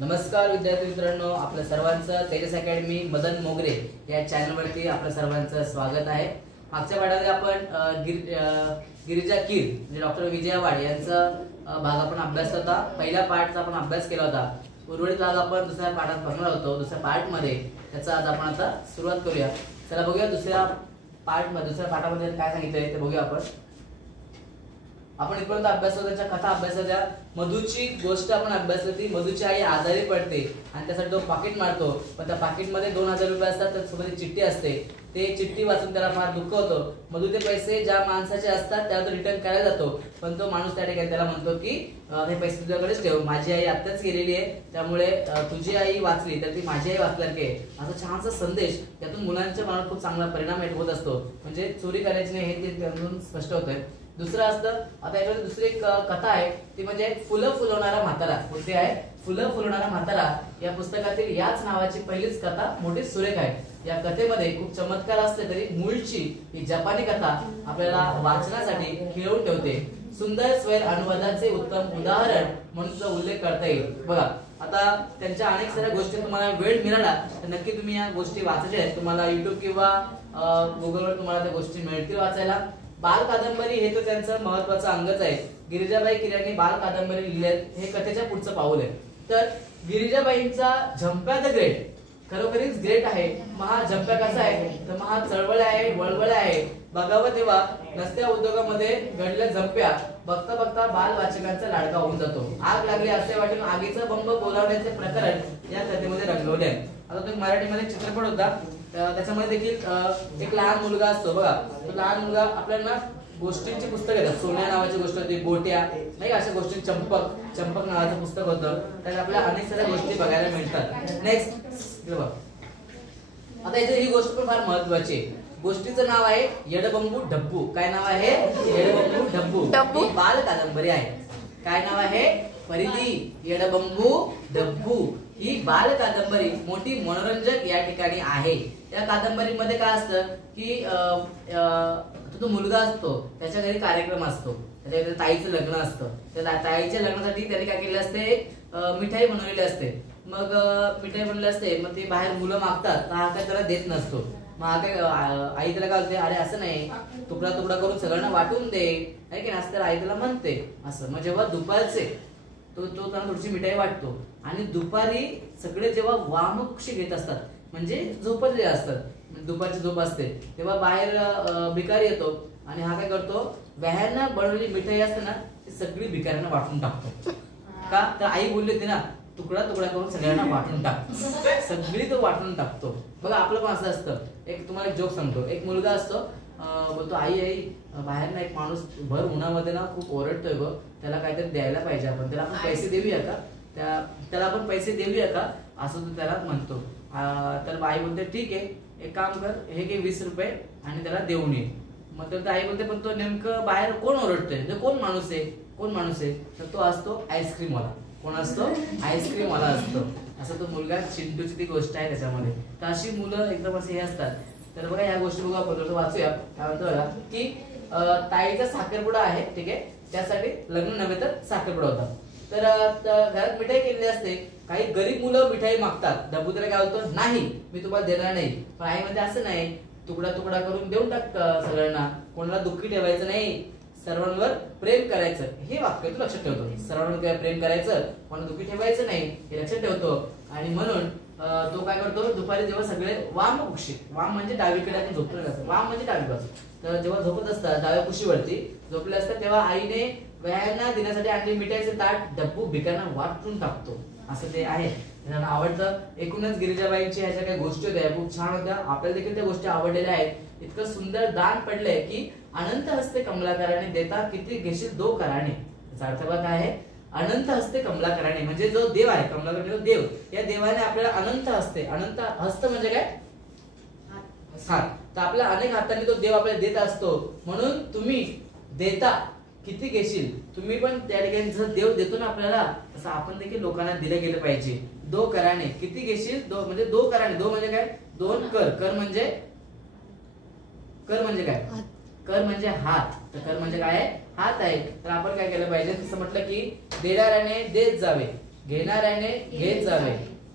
नमस्कार विद्यार्थी मित्रांनो, आपल्या सर्वांचं तेजस अकॅडमी मदन मोगरे या चॅनलवरती आपल्या सर्वांचं स्वागत आहे। मागच्या पाठामध्ये आपण गिरिजा कीर म्हणजे डॉक्टर विजया वाड यांचा भाग आपण अभ्यास होता। पहिल्या पार्टचा आपण अभ्यास केला होता। उर्वरित भाग आपण दुसऱ्या पाठात बघणार होतो। दुसऱ्या पार्ट मध्ये त्याचा आज आपण आता सुरुवात करूया। चला बघूया दुसऱ्या पाठामध्ये काय सांगितलंय ते बघूया आपण इथपर्यंत अभ्यास होता, त्याच्या कथा अभ्यास होत्या। मधूची गोष्ट आपण अभ्यासली होती। मधूची आई आजारी पडते आणि त्यासाठी तो पाकिट मारतो, पण त्या पाकिट मध्ये 2000 रुपये असतात, त्यासोबत चिठ्ठी असते। ते चिठ्ठी वाचून त्याला फार दुःख होतं। मधू ते पैसे ज्या माणसाचे असतात त्याला तो रिटर्न करायला जातो, पण तो माणूस त्या ठिकाणी त्याला म्हणतो की हे पैसे तुझ्याकडेच ठेव, माझी आई आत्ताच गेलेली आहे, त्यामुळे तुझी आई वाचली तर ती माझी आई वाचल्यासारखी आहे। असा छानसा संदेश त्यातून मुलांच्या मनात खूप चांगला परिणाम होत असतो। म्हणजे चोरी करायची नाही हे त्यातून स्पष्ट होतंय। दुसरं असतं, आता याच्यामध्ये दुसरी एक कथा आहे, ती म्हणजे फुलं फुलवणारा म्हातारा। कोणती आहे? फुलं फुलवणारा म्हातारा या पुस्तकातील याच नावाची पहिलीच कथा मोठी सुरेख आहे। या कथेमध्ये खूप चमत्कार असले तरी मूळची ही जपानी कथा आपल्याला वाचनासाठी खिळवून ठेवते। सुंदर स्वैर अनुवादाचे उत्तम उदाहरण म्हणून तुझा उल्लेख करता येईल। बघा, आता त्यांच्या अनेक साऱ्या गोष्टी तुम्हाला वेळ मिळाला तर नक्की तुम्ही या गोष्टी वाचायच्या आहेत। तुम्हाला YouTube किंवा गुगलवर तुम्हाला त्या गोष्टी मिळतील वाचायला। बाल कादंबरी हे तर त्यांचं महत्त्वाचं अंगच आहे। गिरिजाबाई कीर यांनी बाल कादंबरी लिहिली, हे कथेच्या पुढचं पाऊल आहे। तर गिरिजाबाईंचा झंप्या द ग्रेट खरोखरीच ग्रेट आहे। महा झंप्या कसा आहे तर महा चळवळ आहे, वळवळ आहे। बघावं तेव्हा रस्त्या उद्योगामध्ये घडल्या झंप्या बघता बघता बाल वाचकांचा लाडका होऊन जातो। आग लागली असे वाटून आगीचा बंब बोलावण्याचे प्रकरण या कथेमध्ये रंगवले आहे। आता तो मराठीमध्ये चित्रपट होता, त्याच्यामध्ये देखील एक लहान मुलगा असतो। बघा, तो लहान मुलगा आपल्याला गोष्टींची पुस्तक येतात। सोन्या नावाची गोष्ट होती, गोट्या नाही अशा गोष्टी, चंपक नावाचं पुस्तक होतं, त्यात आपल्याला अनेक साऱ्या गोष्टी बघायला मिळतात। नेक्स्ट आता इथे ही गोष्ट पण फार महत्वाची आहे। गोष्टीचं नाव आहे येडबंबू डब्बू। काय नाव आहे? येडबंबू डब्बू। ही बाल कादंबरी आहे। काय नाव आहे? परिधी येडबंबू डब्बू ही बाल कादंबरी मोठी मनोरंजक या ठिकाणी आहे। या कादंबरीमध्ये काय असतं की तो मुलगा असतो, त्याच्या घरी कार्यक्रम असतो, त्याच्या घरी ताईचं लग्न असतं। त्या ताईच्या लग्नासाठी त्याने काय केलं असते, मिठाई बनवलेली असते। मग मिठाई बनवली असते, मग ते बाहेर मुलं मागतात, हा काय त्याला देत नसतो। मग आई त्याला काय बोलते, अरे असं नाही, तुकडा तुकडा करून सगळ्यांना वाटून दे, आहे की नाही, आई त्याला म्हणते असं। मग जेव्हा दुपारचे तो त्यांना थोडीशी मिठाई वाटतो आणि दुपारी सगळे जेव्हा वामकुक्षी घेत असतात म्हणजे झोपलेले असतात, दुपारची झोप असते, तेव्हा बाहेर भिकारी येतो आणि हा काय करतो, व्याह्यांना बनवलेली मिठाई असते ना ती सगळी भिकाऱ्यांना वाटून टाकतो। का तर आई बोलली होती ना, तुकडा तुकडा करून सगळ्यांना वाटून टाक, सगळी तो वाटून टाकतो। बघा, आपलं पण असं असतं। एक तुम्हाला एक जोक सांगतो। एक मुलगा असतो, बोलतो, आई बाहेर ना एक माणूस भर उन्हामध्ये ना खूप ओरडतोय ग, त्याला काहीतरी द्यायला पाहिजे, आपण त्याला आपण पैसे देऊया का, त्याला आपण पैसे देऊया का, असं तो त्याला म्हणतो। तर आई बोलते, ठीक आहे, एक काम कर, हे घे 20 रुपये आणि त्याला देऊन ये। मग तर आई बोलते, पण तो नेमकं बाहेर कोण ओरडतोय, कोण माणूस आहे तर तो असतो आईस्क्रीम वाला। कोण असतो? आईस्क्रीम वाला असतो। असं तो मुलगा चिंटूची ती गोष्ट आहे त्याच्यामध्ये। तर अशी मुलं एकदम असे हे असतात। तर बघा, या गोष्टी बघा आपण वाचूया। काय म्हणतो की ताईचा साखरपुडा आहे, ठीक आहे, त्यासाठी लग्न नव्हे तर साखरपुडा होता। तर घरात मिठाई केलेली असते, काही गरीब मुलं मिठाई मागतात। डब्बू त्याला काय होतं, नाही मी तुम्हाला देणार नाही, पण आई म्हणते असं नाही, तुकडा तुकडा करून देऊन टाक सगळ्यांना, कोणाला दुःखी ठेवायचं नाही, सर्वांवर प्रेम करायचं। हे वाक्य तू लक्षात ठेवतो, सर्वांवर प्रेम करायचं, कोणाला दुःखी ठेवायचं नाही हे लक्षात ठेवतो। आणि म्हणून तो काय करतो, दुपारी जेव्हा सगळे वामकुक्षी, वाम म्हणजे डावीकडे आपण झोपलेलं असतं, वाम म्हणजे डावी बाजू, तर जेव्हा झोपत असतात डाव्या कुशीवरती झोपले असतात, तेव्हा आईने व्यायांना देण्यासाठी आणली मिठाईचे ताट डब्बू भिकाऱ्यांना वाटून टाकतो। असं ते आहे, त्यांना आवडतं। एकूणच गिरिजाबाईंची ह्याच्या काही गोष्टी होत्या, खूप छान होत्या, आपल्याला देखील त्या गोष्टी आवडलेल्या आहेत। इतकं सुंदर दान पडलंय की अनंत हस्ते कमलाकराने देता किती घेशील दो कराने। याचा अर्थ काय आहे? अनंत हस्ते कमलाकराने म्हणजे जो देव आहे, कमलाकर जो देव, या देवाने आपल्याला अनंत हस्ते, अनंत हस्त म्हणजे काय, हात, तर आपल्या अनेक हातांनी तो देव आपल्याला देत असतो। म्हणून तुम्ही देता किती घेशील, तुम्ही पण त्या ठिकाणी जर देव देतो ना आपल्याला, तसं आपण देखील लोकांना दिले गेले पाहिजे। दो कराने, किती घेशील, दो म्हणजे दो कराने, दो म्हणजे काय, दोन कर, कर म्हणजे काय, कर म्हणजे हात, तर कर म्हणजे काय, हात आहे। तर आपण काय केलं पाहिजे, तसं म्हटलं की देणाऱ्याने देत जावे, घेणाऱ्याने घेत जावे,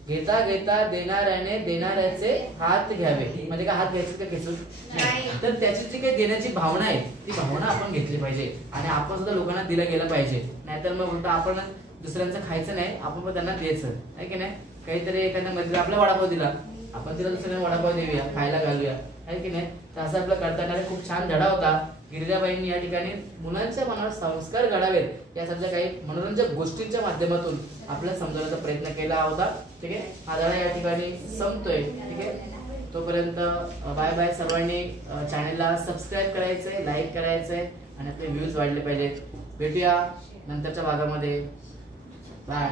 घेता घेता देणाऱ्याने देणाऱ्याचे हात घ्यावे. म्हणजे का हात घ्यायचे का खेचून नाही, तर त्याची जी काही देण्याची भावना आहे ती भावना आपण घेतली पाहिजे आणि आपण सुद्धा लोकांना दिलं गेलं पाहिजे. नाहीतर मग उलट आपण दुसऱ्यांचं खायचं नाही, आपण पण त्यांना द्यायचं आहे की नाही. काहीतरी एखाद्या मध्ये आपला वडापाव दिला, आपण तिला दुसऱ्यांना वडापाव देऊया, खायला घालूया, आहे की नाही. तर असं आपलं करताना खूप छान धडा होता. गिरिजाबाईंनी या ठिकाणी मुलांच्या मनावर संस्कार घडावेत यासारख्या काही मनोरंजक गोष्टींच्या माध्यमातून आपल्याला समजवण्याचा प्रयत्न केला होता. ठीक आहे, हा धडा या ठिकाणी संपतोय. ठीक आहे, तोपर्यंत बाय बाय. सर्वांनी चॅनलला सबस्क्राईब करायचंय, लाईक करायचंय आणि आपले व्ह्यूज वाढले पाहिजेत. भेटूया नंतरच्या भागामध्ये. बाय.